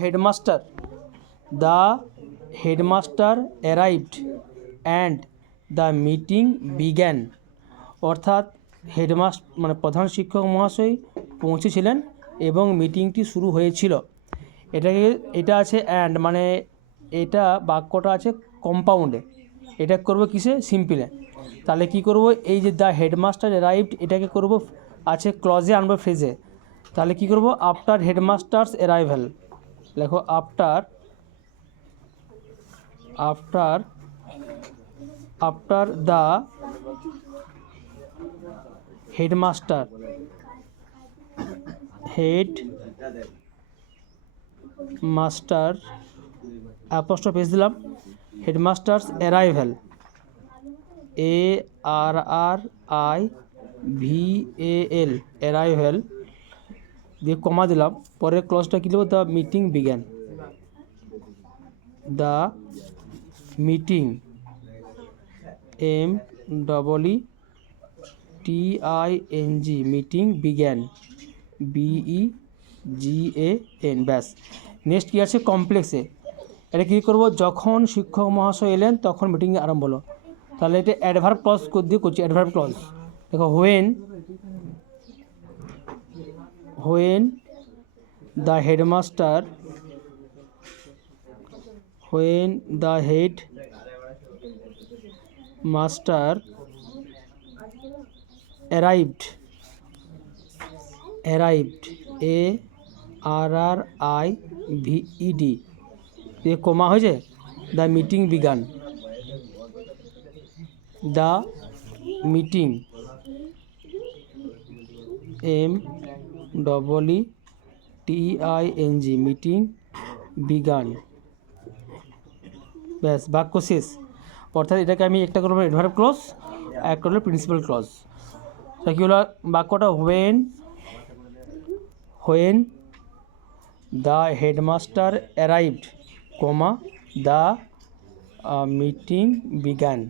Headmaster the headmaster arrived and the meeting began. অর্থাৎ মানে প্রধান শিক্ষক মহাশয় পৌঁছেছিলেন এবং মিটিংটি শুরু হয়েছিল। এটা আছে অ্যান্ড, মানে এটা বাক্যটা আছে কম্পাউন্ডে, এটা করব কিসে, সিম্পলে। তাহলে কি করব, এই যে দ্য হেডমাস্টার অ্যারাইভড এটাকে করব আছে ক্লজে আনবো ফ্রেজে। তাহলে কি করব, আফটার হেডমাস্টার্স অ্যারাইভাল, লেখো after the headmaster apostrophe S দিলাম, হেডমাস্টার্স অ্যারাইভাল, ARRIVAL, অ্যারাইভাল দিয়ে কমা দিলাম। পরের ক্লজটা কী দেবো, the meeting began. The meeting MEETING meeting began, BEGAN। ব্যাস। নেক্সট কী আছে, কমপ্লেক্সে। এটা কী করবো, যখন শিক্ষক মহাশয় এলেন তখন মিটিং আরম্ভ হলো। তাহলে এটা অ্যাডভার্ব ক্লজ দিয়ে করছি, অ্যাডভার্ব ক্লজ। দেখো when the headmaster arrived, ARRIVED এ কমা হয়েছে, the meeting began. The meeting MEETING meeting began. ব্যাস, বাক্য শেষ। অর্থাৎ এটাকে আমি একটা করবো অ্যাডভার্ব ক্লজ, একটা হলো প্রিন্সিপাল ক্লজ। তা কী হলো বাক্যটা, when the headmaster arrived, comma the meeting began.